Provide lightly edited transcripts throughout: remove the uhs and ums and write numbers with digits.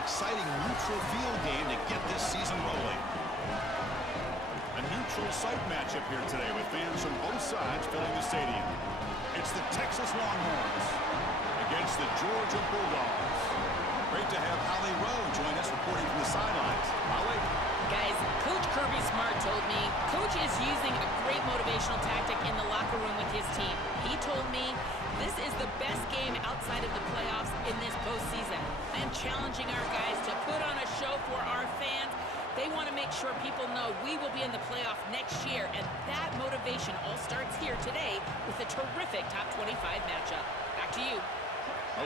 exciting neutral field game to get this season rolling. A neutral site matchup here today with fans from both sides filling the stadium. It's the Texas Longhorns against the Georgia Bulldogs. Great to have Holly Rowe join us reporting from the sidelines. Holly? Guys, Coach Kirby Smart told me Coach is using a great motivational tactic in the locker room with his team. He told me this is the best game outside of the playoffs in this postseason. I am challenging our guys to put on a show for our fans. They want to make sure people know we will be in the playoff next year, and that motivation all starts here today with a terrific top 25 matchup. Back to you.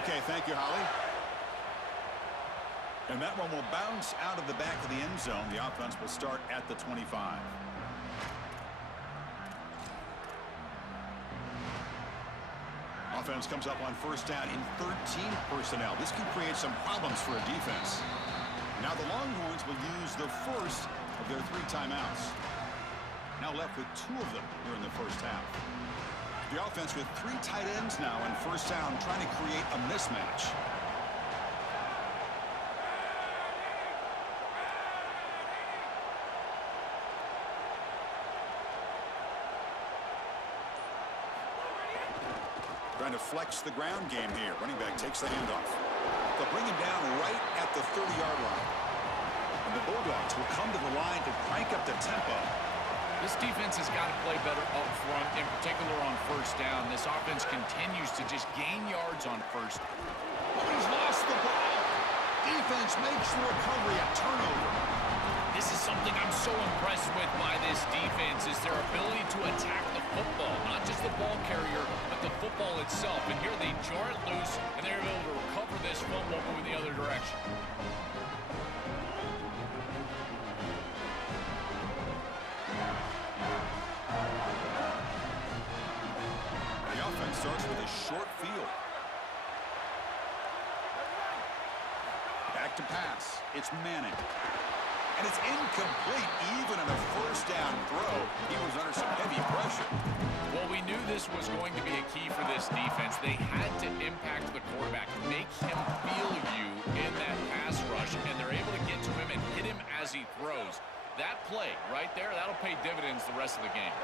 Okay, thank you, Holly. And that one will bounce out of the back of the end zone. The offense will start at the 25. Offense comes up on first down in 13 personnel. This can create some problems for a defense. Now the Longhorns will use the first of their 3 timeouts. Now left with 2 of them here in the first half. The offense with 3 tight ends now on first down, trying to create a mismatch. Trying to flex the ground game here. Running back takes the handoff. They'll bring him down right at the 30-yard line. And the Bulldogs will come to the line to crank up the tempo. This defense has got to play better up front, in particular on first down. This offense continues to just gain yards on first. Oh, he's lost the ball. Defense makes the recovery a turnover. This is something I'm so impressed with by this defense is their ability to attack the football, not just the ball carrier, but the football itself. And here they jar it loose, and they're able to recover this football moving the other direction. The offense starts with a short field. Back to pass. It's Manning. And it's incomplete, even on a first down throw. He was under some heavy pressure. Well, we knew this was going to be a key for this defense. They had to impact the quarterback, make him feel you in that pass rush, and they're able to get to him and hit him as he throws. That play right there, that'll pay dividends the rest of the game.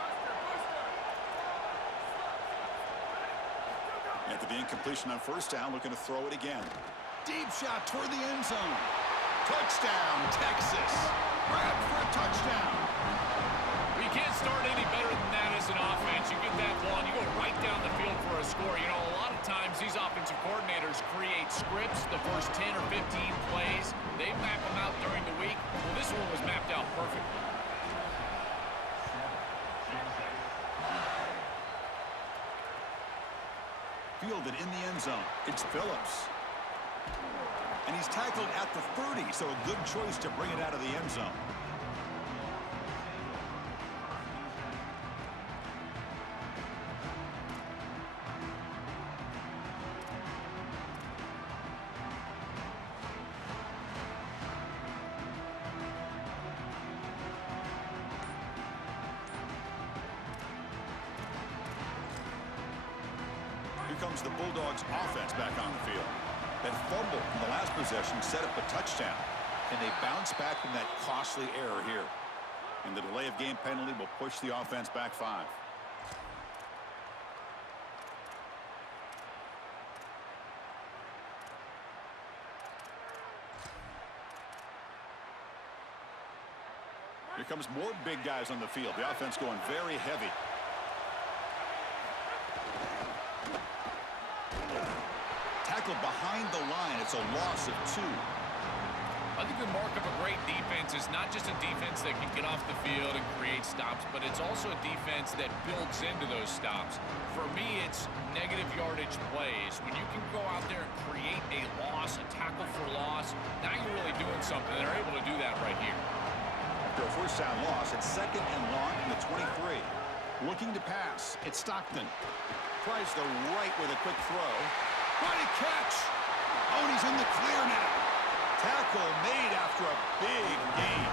After the incompletion on first down, looking to throw it again. Deep shot toward the end zone. Touchdown, Texas. Grabbed for a touchdown. You can't start any better than that as an offense. You get that ball, and you go right down the field for a score. You know, a lot of times these offensive coordinators create scripts the first 10 or 15 plays. They map them out during the week. Well, this one was mapped out perfectly. Fielded in the end zone. It's Phillips. And he's tackled at the 30, so a good choice to bring it out of the end zone. Here comes the Bulldogs offense back on the field. That fumble in the last possession set up a touchdown. Can they bounce back from that costly error here? And the delay of game penalty will push the offense back 5. Here comes more big guys on the field. The offense going very heavy. Tackled behind the line. It's a loss of 2. I think the mark of a great defense is not just a defense that can get off the field and create stops, but it's also a defense that builds into those stops. For me, it's negative yardage plays. When you can go out there and create a loss, a tackle for loss, now you're really doing something. They're able to do that right here. After a first down loss, it's 2nd and long from the 23. Looking to pass. It's Stockton. Tries the right with a quick throw. What a catch! Oh, and he's in the clear now. Tackle made after a big gain.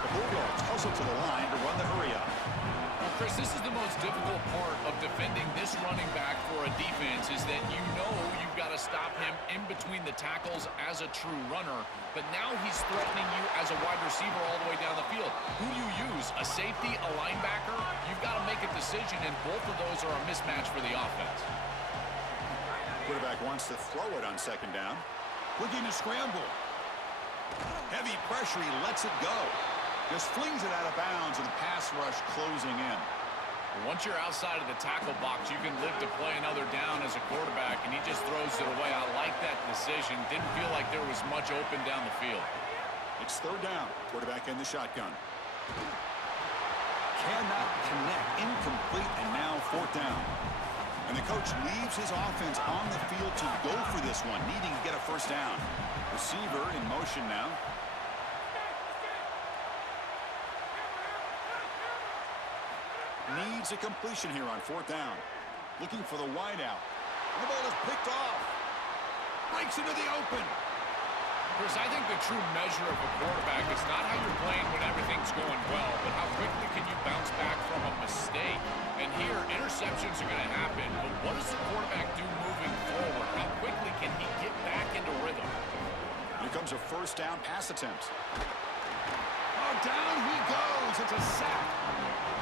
The Bulldogs hustle to the line to run the hurry up. Well, Chris, this is the most difficult part of defending this running back for a defense is that you know you've got to stop him in between the tackles as a true runner, but now he's threatening you as a wide receiver all the way down the field. Who do you use, a safety, a linebacker? You've got to make a decision, and both of those are a mismatch for the offense. Quarterback wants to throw it on second down. Looking to scramble. Heavy pressure, he lets it go. Just flings it out of bounds, and the pass rush closing in. Once you're outside of the tackle box, you can live to play another down as a quarterback, and he just throws it away. I like that decision. Didn't feel like there was much open down the field. It's third down. Quarterback in the shotgun. Cannot connect. Incomplete, and now fourth down. And the coach leaves his offense on the field to go for this one, needing to get a first down. Receiver in motion now. Needs a completion here on fourth down. Looking for the wideout. The ball is picked off. Breaks into the open. Chris, I think the true measure of a quarterback is not how you're playing when everything's going well, but how quickly can you bounce back from a mistake. And here, interceptions are going to happen, but what does the quarterback do moving forward? How quickly can he get back into rhythm? Here comes a first down pass attempt. Oh, down he goes. It's a sack.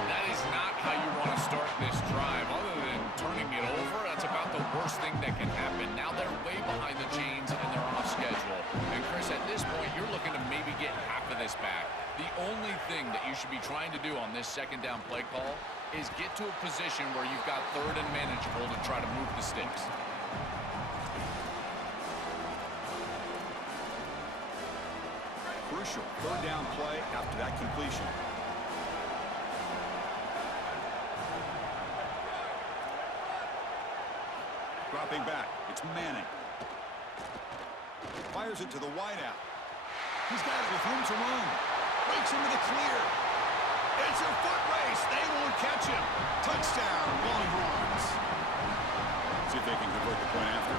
That is not how you want to start this drive. Other than turning it over, that's about the worst thing that can happen. Now they're way behind the chains and they're off schedule. And Chris, at this point, you're looking to maybe get half of this back. The only thing that you should be trying to do on this second down play call is get to a position where you've got third and manageable to try to move the sticks. Crucial third down play after that completion. Dropping back, it's Manning. Fires it to the wideout. He's got it with room to run. Breaks into the clear. It's a foot race. They won't catch him. Touchdown, Longhorns. See if they can convert the point after.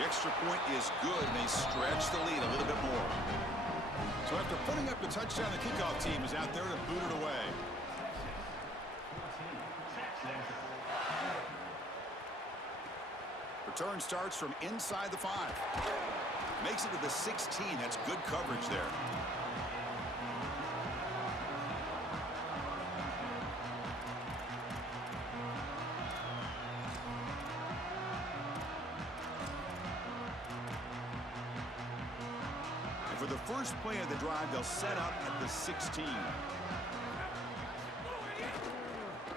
The extra point is good, and they stretch the lead a little bit more. So after putting up the touchdown, the kickoff team is out there to boot it away. Return starts from inside the 5. Makes it to the 16. That's good coverage there. And for the first play of the drive, they'll set up at the 16.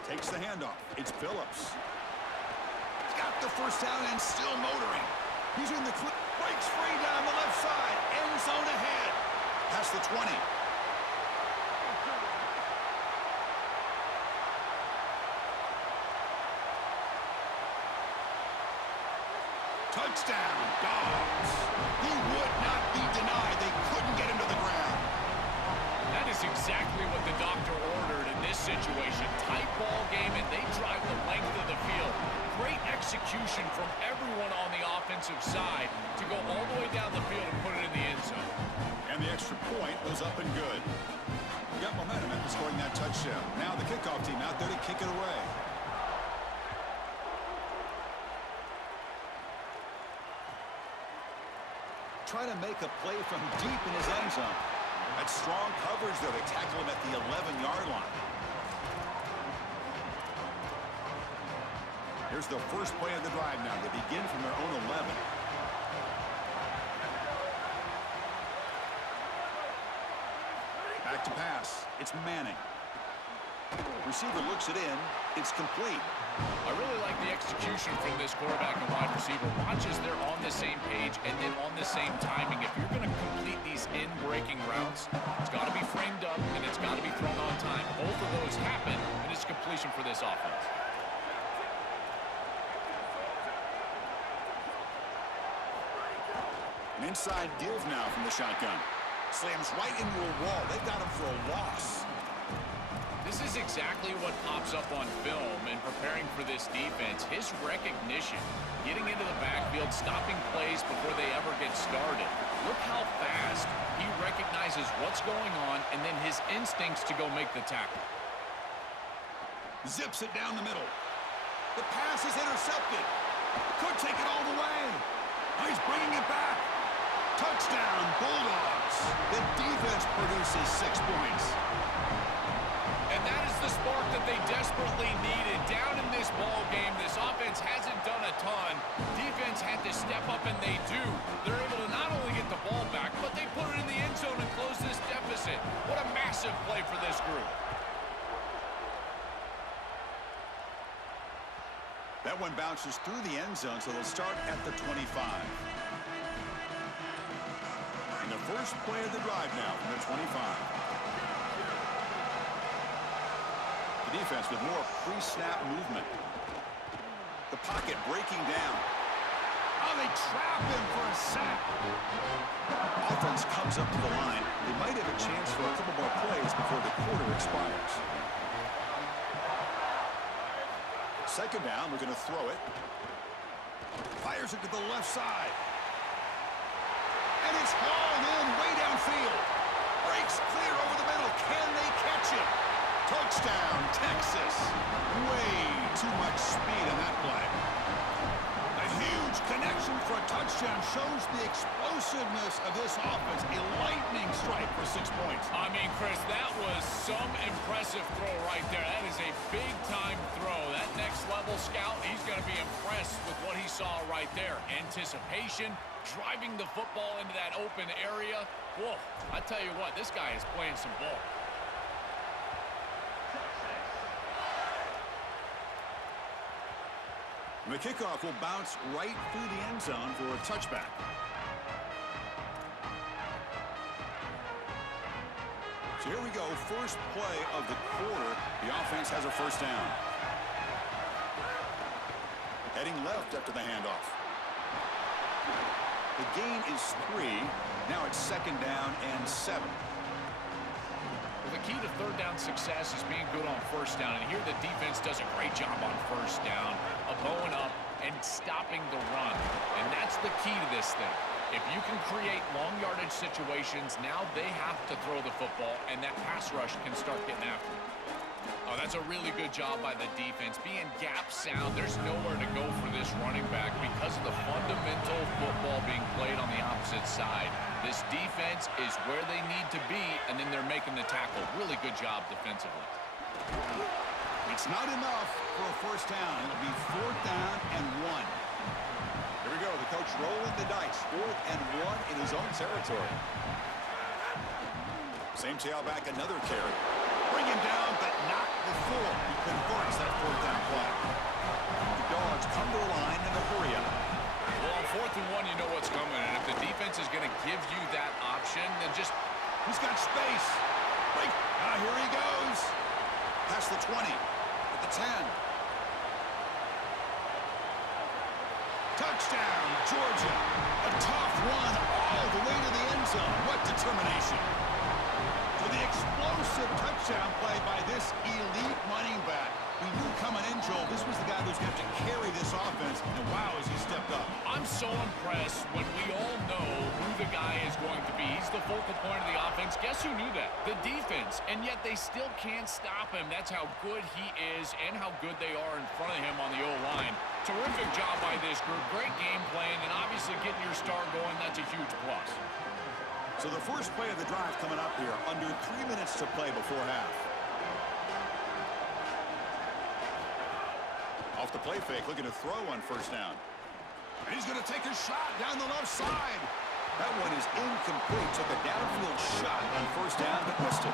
Takes the handoff. It's Phillips. Got the first down and still motoring. He's in the clip. Breaks free down the left side. End zone ahead. Past the 20. Touchdown, Dogs. He would not be denied. They couldn't get him to the ground. That is exactly what the doctor ordered in this situation. Tight ball game, and they drive the length of the field. Great execution from everyone on the offensive side to go all the way down the field and put it in the end zone. And the extra point was up and good. Got momentum after scoring that touchdown. Now the kickoff team out there to kick it away. Try to make a play from deep in his end zone. That's strong coverage there. They tackle him at the 11-yard line. Here's the first play of the drive now. They begin from their own 11. Back to pass. It's Manning. Receiver looks it in. It's complete. I really like the execution from this quarterback and wide receiver. Watch as they're on the same page and then on the same timing. If you're going to complete these in-breaking routes, it's got to be framed up and it's got to be thrown on time. Both of those happen, and it's completion for this offense. An inside give now from the shotgun. Slams right into a wall. They got him for a loss. This is exactly what pops up on film and preparing for this defense. His recognition, getting into the backfield, stopping plays before they ever get started. Look how fast he recognizes what's going on and then his instincts to go make the tackle. Zips it down the middle. The pass is intercepted. Could take it all the way. Oh, he's bringing it back. Touchdown, Bulldogs. The defense produces 6 points. And that is the spark that they desperately needed. Down in this ball game, this offense hasn't done a ton. Defense had to step up, and they do. They're able to not only get the ball back, but they put it in the end zone and close this deficit. What a massive play for this group. That one bounces through the end zone, so they'll start at the 25. And the first play of the drive now from the 25. Defense with more pre-snap movement. The pocket breaking down. Oh, they trap him for a sack. Offense comes up to the line. They might have a chance for a couple more plays before the quarter expires. Second down, we're going to throw it. Fires it to the left side. And it's hauled in way downfield. Breaks clear over the middle. Can they catch it? Touchdown, Texas. Way too much speed in that play. A huge connection for a touchdown shows the explosiveness of this offense. A lightning strike for 6 points. I mean, Chris, that was some impressive throw right there. That is a big-time throw. That next-level scout, he's going to be impressed with what he saw right there. Anticipation, driving the football into that open area. Whoa, I tell you what, this guy is playing some ball. The kickoff will bounce right through the end zone for a touchback. So here we go, first play of the quarter. The offense has a first down. Heading left after the handoff. The gain is 3. Now it's second down and 7. Well, the key to third down success is being good on first down. And here the defense does a great job on first down, of bowing up and stopping the run. And that's the key to this thing. If you can create long yardage situations, now they have to throw the football, and that pass rush can start getting after it. Oh, that's a really good job by the defense. Being gap sound, there's nowhere to go for this running back because of the fundamental football being played on the opposite side. This defense is where they need to be, and then they're making the tackle. Really good job defensively. It's not enough for a first down. It'll be 4th down and 1. Here we go. The coach rolling the dice. 4th and 1 in his own territory. Same tailback, another carry. Bring him down, but not before he converts that 4th down play. The Dogs come to the line in a hurry up. Well, on 4th and 1, you know what's coming. And if the defense is going to give you that option, then just... He's got space. Break. Here he goes. Past the 20. At the 10. Touchdown, Georgia. A tough one all the way to the end zone. What determination. For the explosive touchdown play by this elite running back. We knew coming in, Joel, this was the guy who's going to have to carry this offense, and wow, has he stepped up. I'm so impressed when we all know who the guy is going to be. He's the focal point of the offense. Guess who knew that? The defense. And yet they still can't stop him. That's how good he is and how good they are in front of him on the O-line. Terrific job by this group. Great game plan, and obviously getting your star going, that's a huge plus. So the first play of the drive coming up here, under 3 minutes to play before half. Off the play fake, looking to throw on first down. And he's going to take a shot down the left side. That one is incomplete. Took a downfield shot on first down, but missed it.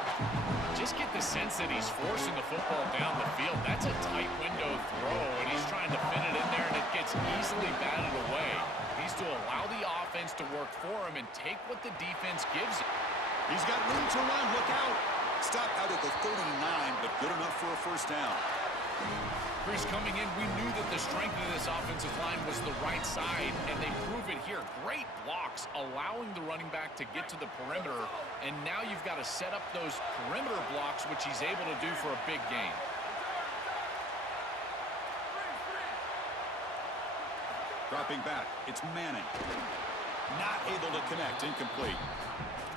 Just get the sense that he's forcing the football down the field. That's a tight window throw, and he's trying to fit it in there, and it gets easily batted away. He's to allow the offense to work for him and take what the defense gives him. He's got room to run. Look out. Stop out at the 39, but good enough for a first down. Chris, coming in, we knew that the strength of this offensive line was the right side, and they prove it here. Great blocks, allowing the running back to get to the perimeter, and now you've got to set up those perimeter blocks, which he's able to do for a big gain. Dropping back, it's Manning. Not able to connect, incomplete.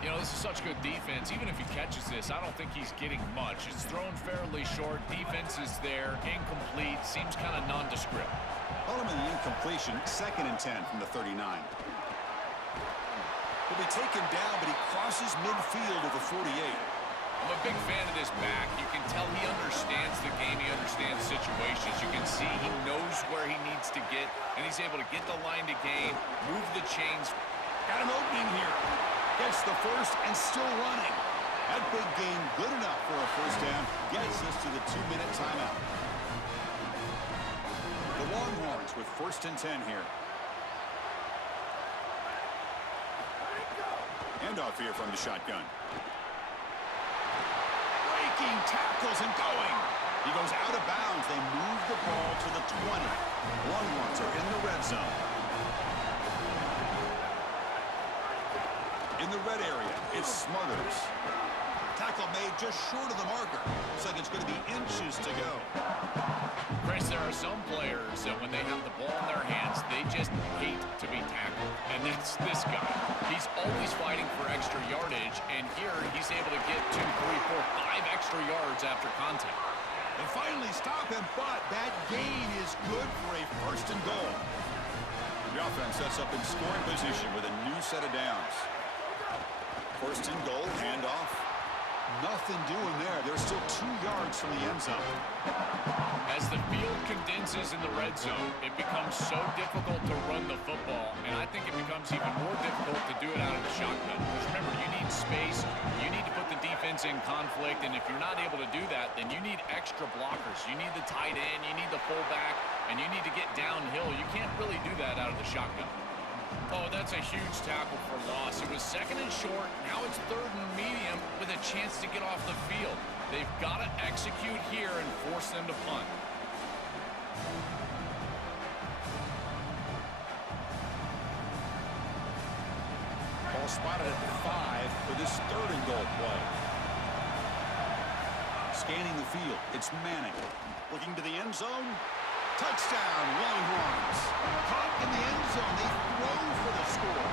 You know, this is such good defense. Even if he catches this, I don't think he's getting much. It's thrown fairly short. Defense is there. Incomplete. Seems kind of nondescript. Ultimately, the incompletion, 2nd and 10 from the 39. He'll be taken down, but he crosses midfield at the 48. I'm a big fan of this back. You can tell he understands the game. He understands situations. You can see he knows where he needs to get, and he's able to get the line to gain, move the chains. Got an opening here. Gets the first and still running. That big gain good enough for a first down. Gets us to the 2-minute timeout. The Longhorns with 1st and 10 here. Handoff here from the shotgun. Breaking tackles and going. He goes out of bounds. They move the ball to the 20. Longhorns are in the red zone. In the red area, it's Smothers. Tackle made just short of the marker. Looks like it's going to be inches to go. Chris, there are some players that when they have the ball in their hands, they just hate to be tackled. And that's this guy. He's always fighting for extra yardage, and here he's able to get 2, 3, 4, 5 extra yards after contact. They finally stop him, but that gain is good for a 1st and goal. The offense sets up in scoring position with a new set of downs. 1st and goal, handoff. Nothing doing there. They're still 2 yards from the end zone. As the field condenses in the red zone, it becomes so difficult to run the football, and I think it becomes even more difficult to do it out of the shotgun. Because remember, you need space, you need to put the defense in conflict, and if you're not able to do that, then you need extra blockers. You need the tight end, you need the fullback, and you need to get downhill. You can't really do that out of the shotgun. Oh, that's a huge tackle for loss. It was 2nd and short. Now it's 3rd and medium with a chance to get off the field. They've got to execute here and force them to punt. Ball spotted at the 5 for this 3rd and goal play. Scanning the field, it's Manning. Looking to the end zone. Touchdown, Longhorns. Caught in the end zone. They throw for the score.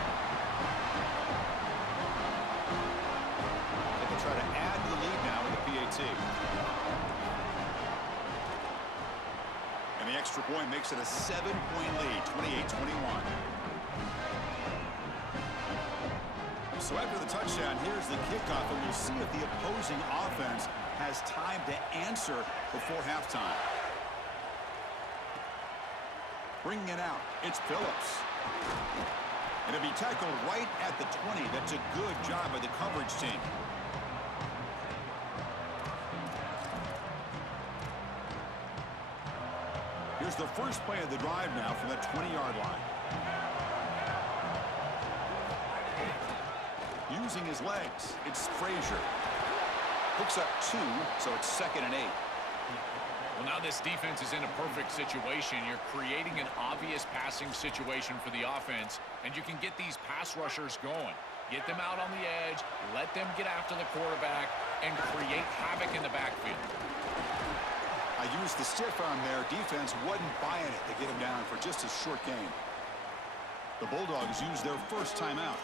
They can try to add to the lead now with the PAT. And the extra point makes it a 7-point lead, 28-21. So after the touchdown, here's the kickoff, and we'll see if the opposing offense has time to answer before halftime. Bringing it out, it's Phillips. And it'll be tackled right at the 20. That's a good job by the coverage team. Here's the first play of the drive now from the 20-yard line. Using his legs, it's Frazier. Picks up 2, so it's 2nd and 8. Well, now this defense is in a perfect situation. You're creating an obvious passing situation for the offense, and you can get these pass rushers going. Get them out on the edge, let them get after the quarterback, and create havoc in the backfield. I used the stiff arm there. Defense wasn't buying it to get him down for just a short game. The Bulldogs use their first timeout.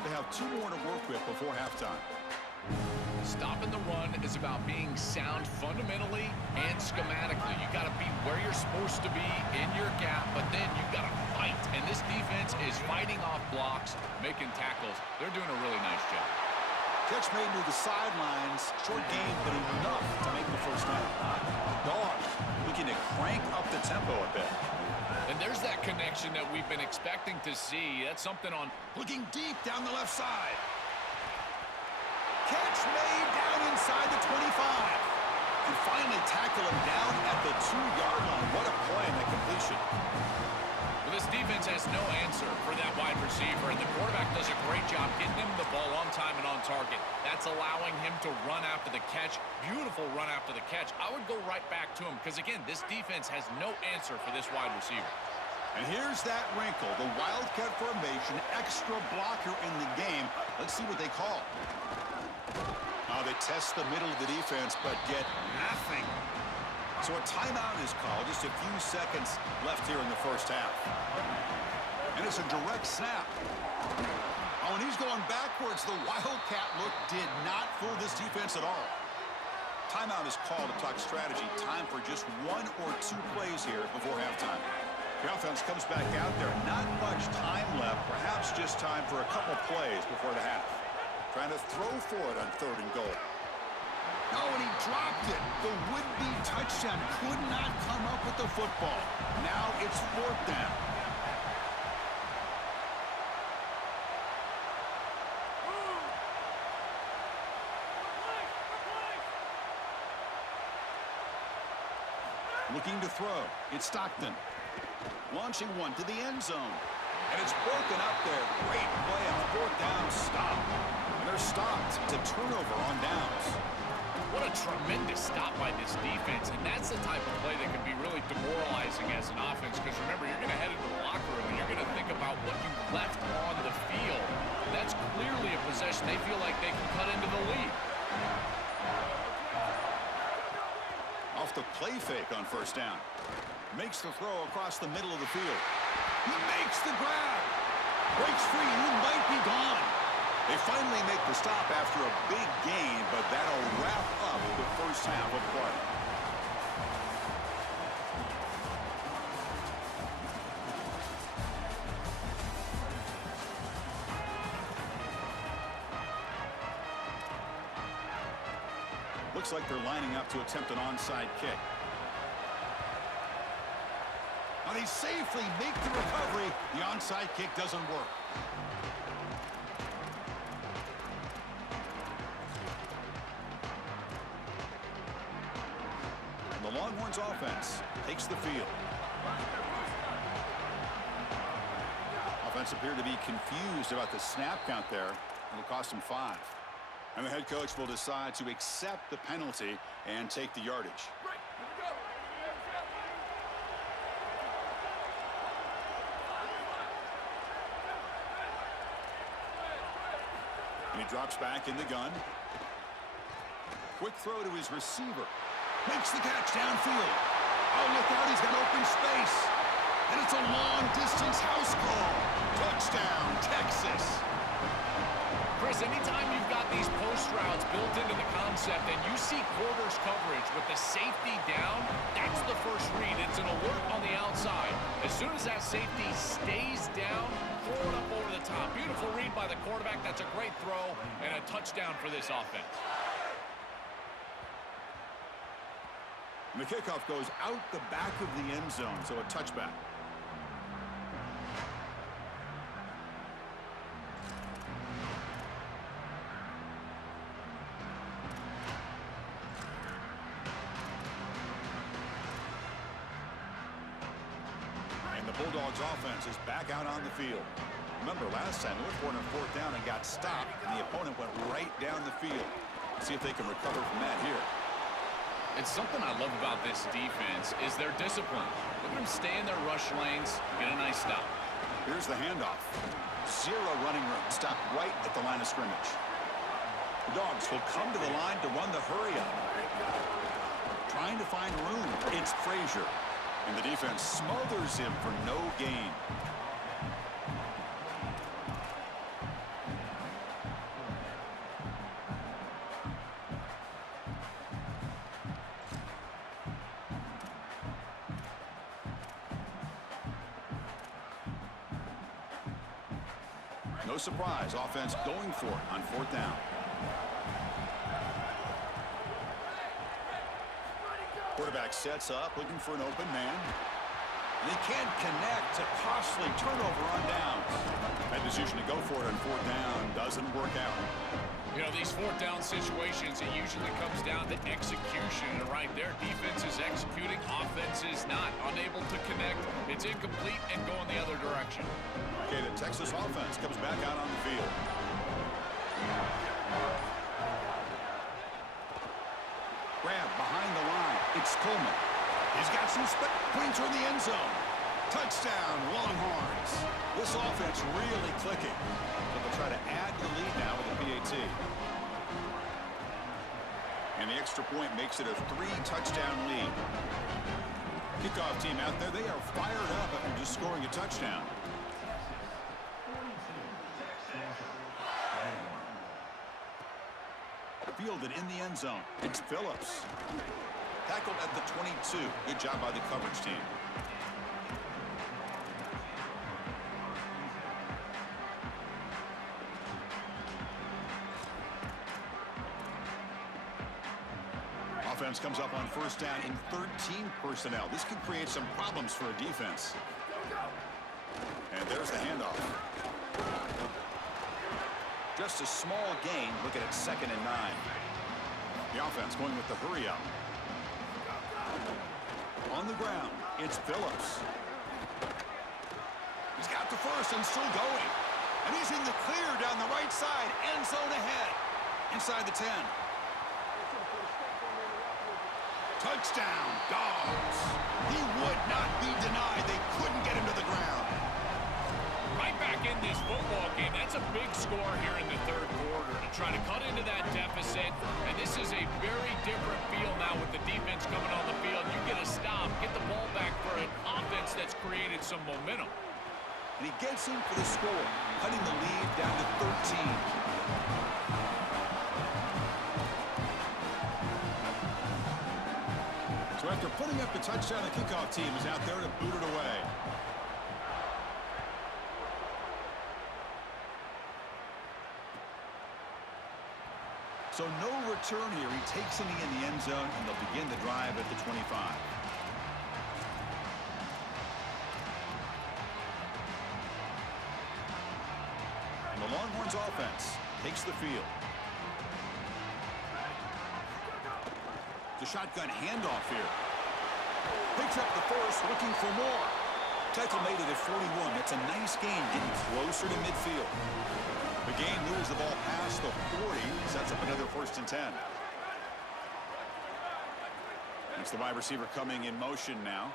They have 2 more to work with before halftime. Stopping the run is about being sound fundamentally and schematically. You got to be where you're supposed to be in your gap, but then you got to fight. And this defense is fighting off blocks, making tackles. They're doing a really nice job. Catch made to the sidelines. Short game, but enough to make the first down. Dogs looking to crank up the tempo a bit. And there's that connection that we've been expecting to see. That's something on looking deep down the left side. Catch made down inside the 25. And finally tackle him down at the 2-yard line. What a play in that completion. Well, this defense has no answer for that wide receiver, and the quarterback does a great job getting him the ball on time and on target. That's allowing him to run after the catch. Beautiful run after the catch. I would go right back to him because, again, this defense has no answer for this wide receiver. And here's that wrinkle, the Wildcat formation, extra blocker in the game. Let's see what they call. They test the middle of the defense, but get nothing. So a timeout is called. Just a few seconds left here in the first half. And it's a direct snap. And he's going backwards. The Wildcat look did not fool this defense at all. Timeout is called to talk strategy. Time for just 1 or 2 plays here before halftime. The offense comes back out there. Not much time left. Perhaps just time for a couple plays before the half. Trying to throw for it on 3rd and goal. No, and he dropped it. The would-be touchdown could not come up with the football. Now it's 4th down. Looking to throw. It's Stockton. Launching one to the end zone. And it's broken up there. Great play on 4th down stop. And they're stopped to turnover on downs. What a tremendous stop by this defense, and that's the type of play that can be really demoralizing as an offense because, remember, you're going to head into the locker room and you're going to think about what you left on the field. That's clearly a possession they feel like they can cut into the lead. Off the play fake on 1st down. Makes the throw across the middle of the field. He makes the grab. Breaks free. He might be gone. They finally make the stop after a big gain, but that'll wrap up the first half of play. Looks like they're lining up to attempt an onside kick. And they safely make the recovery. The onside kick doesn't work. And the Longhorns offense takes the field. Offense appeared to be confused about the snap count there. It'll cost them 5. And the head coach will decide to accept the penalty and take the yardage. And he drops back in the gun. Quick throw to his receiver. Makes the catch downfield. Oh, look out, he's got open space. And it's a long-distance house call. Touchdown, Texas. Chris, anytime you've got these post routes built into the concept and you see quarters coverage with the safety down, that's the first read. It's an alert on the outside. As soon as that safety stays down, throw it up over the top. Beautiful read by the quarterback. That's a great throw and a touchdown for this offense. And the kickoff goes out the back of the end zone, so a touchback. Bulldogs offense is back out on the field. Remember, last time they were on 4th down and got stopped, and the opponent went right down the field. Let's see if they can recover from that here. It's something I love about this defense is their discipline. Look at them stay in their rush lanes, get a nice stop. Here's the handoff. 0 running room, stopped right at the line of scrimmage. The Dogs will come to the line to run the hurry up. Trying to find room. It's Frazier. And the defense smothers him for no gain. No surprise, offense going for it on 4th down. Quarterback sets up, looking for an open man. And he can't connect. A costly turnover on downs. That decision to go for it on 4th down doesn't work out. You know, these fourth down situations, it usually comes down to execution. And right there, defense is executing, offense is not. Unable to connect, it's incomplete and going the other direction. Okay, the Texas offense comes back out on the field. Grab behind the line. It's Coleman. He's got some points in the end zone. Touchdown, Longhorns. This offense really clicking. So they'll try to add to the lead now with a PAT. And the extra point makes it a 3-touchdown lead. Kickoff team out there, they are fired up after just scoring a touchdown. Fielded in the end zone. It's Phillips. Tackled at the 22. Good job by the coverage team. Offense comes up on first down in 13 personnel. This could create some problems for a defense. And there's the handoff. Just a small gain. Looking at 2nd and 9. The offense going with the hurry up. On the ground, it's Phillips. He's got the first and still going. And he's in the clear down the right side. End zone ahead. Inside the 10. Touchdown, Dogs. He would not be denied. They couldn't get him to the ground. Right back in this football game. That's a big score here in the third quarter to try to cut into that deficit. And this is a very different feel now with the defense coming on the field. You get a stop, get the ball back for an offense that's created some momentum. And he gets in for the score, cutting the lead down to 13. So after putting up the touchdown, the kickoff team is out there to boot it away. So no return here. He takes it in the end zone, and they'll begin the drive at the 25. And the Longhorns offense takes the field. The shotgun handoff here. Picks up the first, looking for more. Tackle made it at 41. That's a nice gain, getting closer to midfield. The gain moves the ball past the 40, sets up another 1st and 10. It's the wide receiver coming in motion now.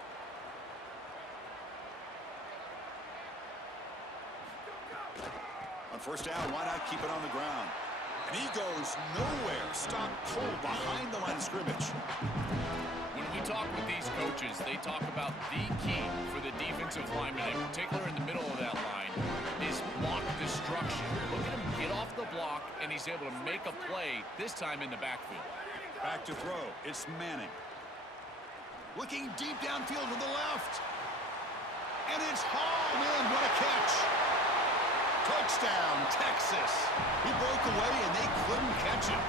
On first down, why not keep it on the ground? And he goes nowhere. Stop cold behind the line of scrimmage. When we talk with these coaches, they talk about the key for the defensive lineman, in particular in the middle of that line, is block destruction. Look at him get off the block, and he's able to make a play, this time in the backfield. Back to throw. It's Manning. Looking deep downfield to the left. And it's hauled in. What a catch. Touchdown, Texas. He broke away, and they couldn't catch him.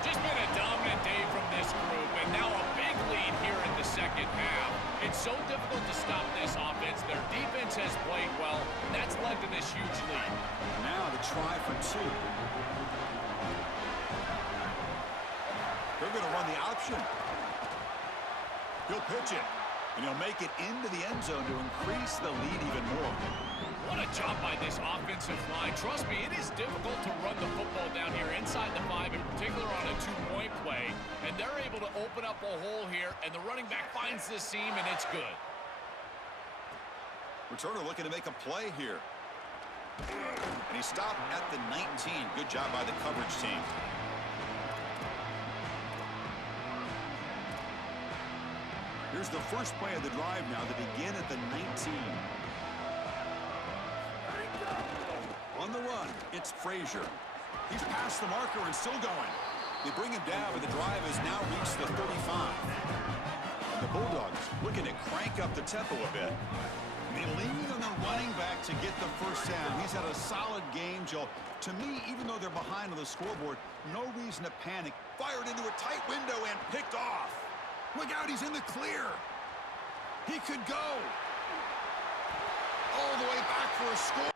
Just been a dominant day from this group, and now a big lead here in the second half. It's so difficult to stop this offense. Their defense has played well, and that's led to this huge lead. Now the try for 2. They're going to run the option. He'll pitch it, and he'll make it into the end zone to increase the lead even more. What a job by this offensive line. Trust me, it is difficult to run the football down here inside the 5, in particular on a 2-point play. And they're able to open up a hole here, and the running back finds the seam, and it's good. Returner looking to make a play here. And he stopped at the 19. Good job by the coverage team. Here's the first play of the drive now to begin at the 19. On the run, it's Frazier. He's past the marker and still going. They bring him down, but the drive has now reached the 35. And the Bulldogs looking to crank up the tempo a bit. They lean on the running back to get the first down. He's had a solid game, Joel. To me, even though they're behind on the scoreboard, no reason to panic. Fired into a tight window and picked off. Look out, he's in the clear. He could go all the way back for a score.